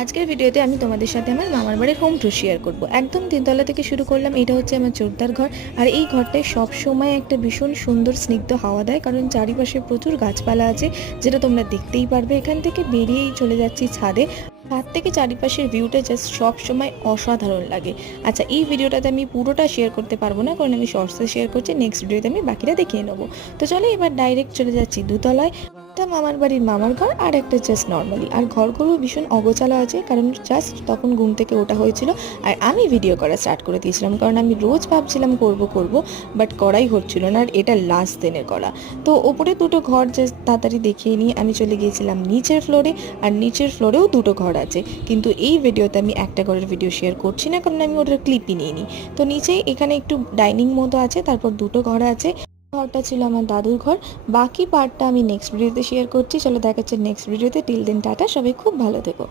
আজকের ভিডিওতে আমি তোমাদের সাথে আমার মামার বাড়ির হোম ট্যুর শেয়ার করব। একদম তিনতলা থেকে শুরু করলাম। এটা হচ্ছে আমার জোরদার ঘর। আর এই ঘরটায় সব সময় একটা ভীষণ সুন্দর স্নিগ্ধ হাওয়া দেয়, কারণ চারিপাশে প্রচুর গাছপালা আছে, যেটা তোমরা দেখতেই পারবে। এখান থেকে বেরিয়েই চলে যাচ্ছি ছাদে। ছাদ থেকে চারিপাশের ভিউটা জাস্ট সব সময় অসাধারণ লাগে। আচ্ছা, এই ভিডিওটাতে আমি পুরোটা শেয়ার করতে পারবো না, কারণ আমি শর্টসে শেয়ার করছি। নেক্সট ভিডিওতে আমি বাকিটা দেখিয়ে নেবো। তো চলো এবার ডাইরেক্ট চলে যাচ্ছি দোতলায়। একটা মামার বাড়ির মামার ঘর আর একটা জাস্ট নর্মালি। আর ঘরগুলো ভীষণ অগোছালো আছে, কারণ জাস্ট তখন ঘুম থেকে ওঠা হয়েছিল আর আমি ভিডিও করা স্টার্ট করে দিয়েছিলাম, কারণ আমি রোজ ভাবছিলাম করব বাট করাই হচ্ছিল না। আর এটা লাস্ট দিনের করা। তো ওপরে দুটো ঘর জাস্ট তাড়াতাড়ি দেখিয়ে নিয়ে আমি চলে গিয়েছিলাম নিচের ফ্লোরে। আর নিচের ফ্লোরেও দুটো ঘর আছে, কিন্তু এই ভিডিওতে আমি একটা ঘরের ভিডিও শেয়ার করছি না, কারণ আমি ওটার ক্লিপই নিইনি। তো নিচে এখানে একটু ডাইনিং মতো আছে, তারপর দুটো ঘর আছে। ঘরটা ছিল আমার দাদুর ঘর। বাকি পার্টটা আমি নেক্সট ভিডিওতে শেয়ার করছি। চলো দেখাচ্ছে নেক্সট ভিডিওতে। টিল দেন টাটা, সবাই খুব ভালো থেকো।